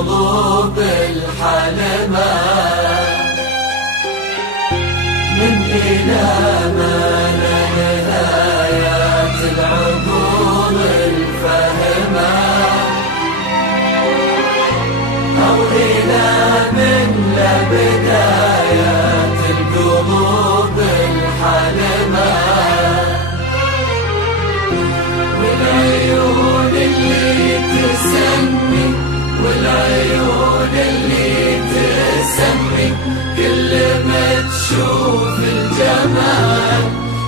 القلوب الحلمة، من إلى ما لا نهايات العقول الفهمة، أو إلى من لا بدايات القلوب الحلمة، والعيون اللي تسمي والعيون اللي تسمي كل ما تشوف الجمال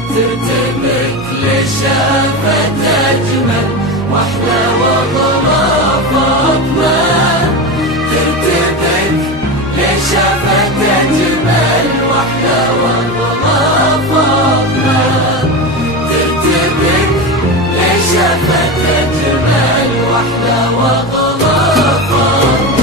ترتبك لشافة أجمل واحدة وأغرى فاطمة، ترتبك لشافة أجمل واحدة وأغرى فاطمة، ترتبك لشافة أجمل واحدة وأغرى فاطمة.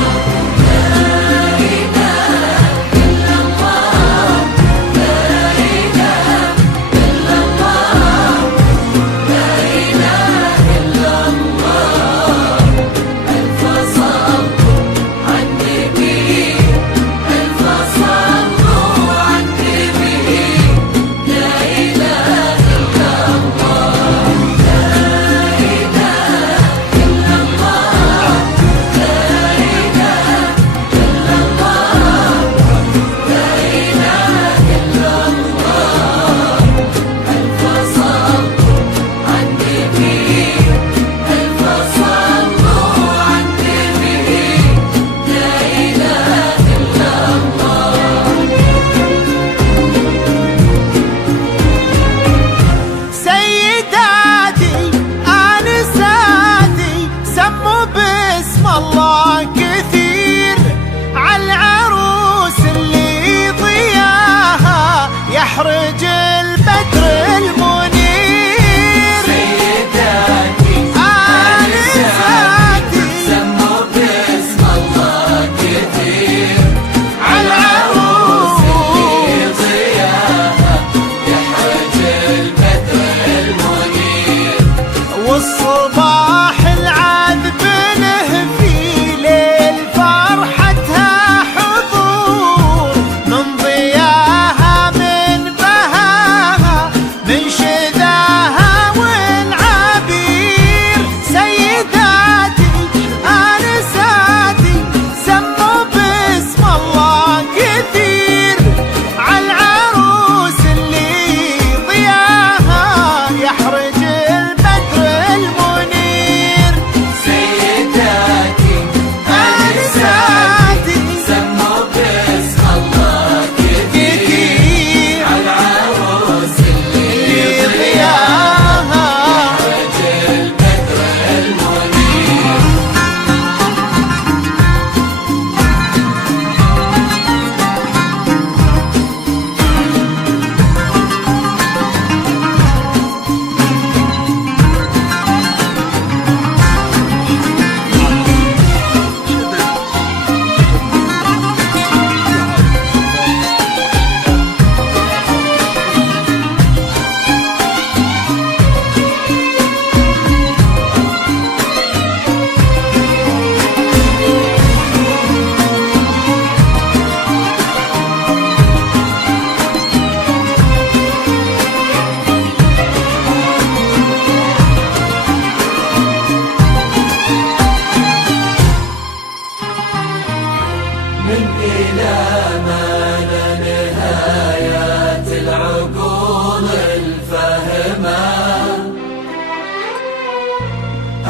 من إلى ما لا نهايات العقول الفهمة،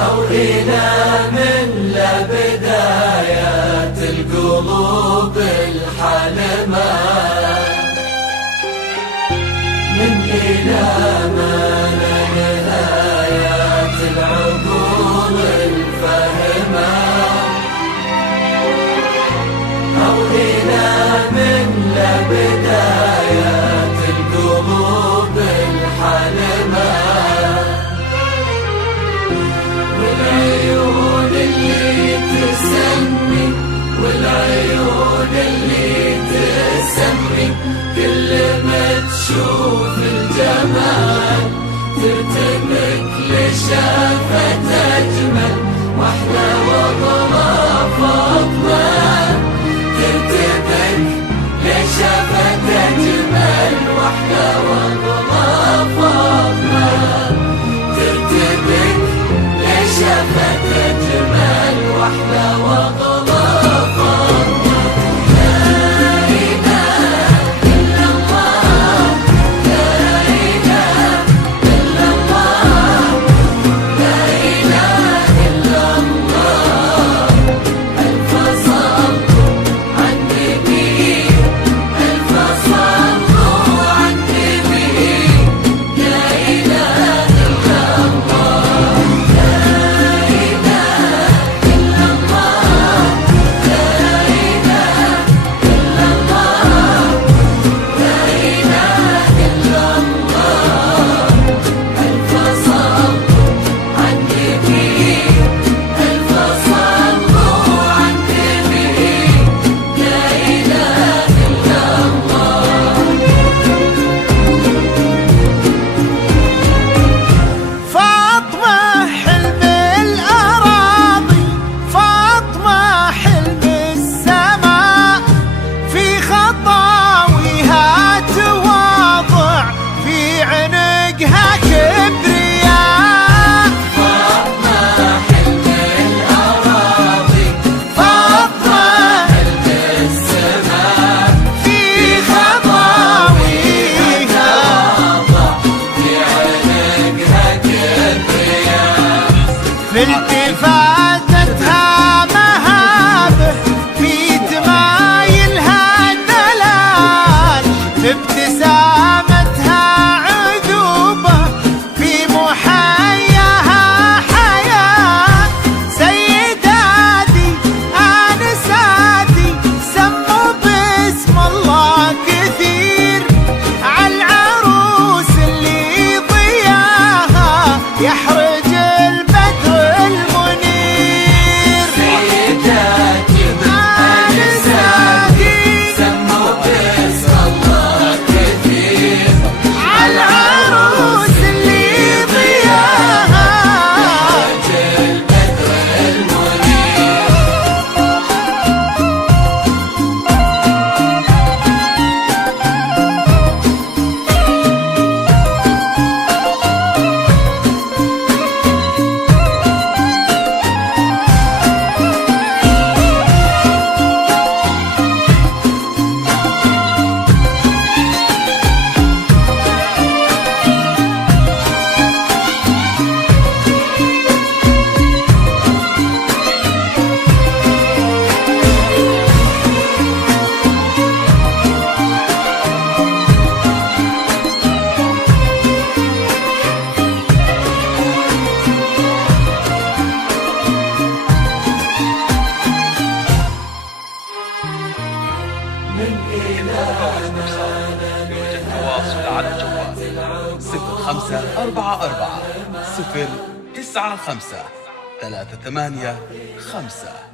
أو إلى من لا بدايات القلوب الحلمة، من إلى ما لا نهايات العقول الفهمة، أو إلى من لا بدايات القلوب الحلمة، والعيون اللي تسمي والعيون اللي تسمي كل ما تشوف الجمال ترتبك لشافة أجمل واحدة وأغرى فاطمة. واحلى واغلى فاطمة، ترتبك لشفت اجمل واحلى واغلى فاطمة. في التفاتتها مهابه، في تمايلها دلال، في ابتسامتها عذوبه، في محياها حياه. سيداتي انساتي سموا باسم الله كثير عالعروس اللي ضياها يحرج التواصل على الجوال 0544 095 385.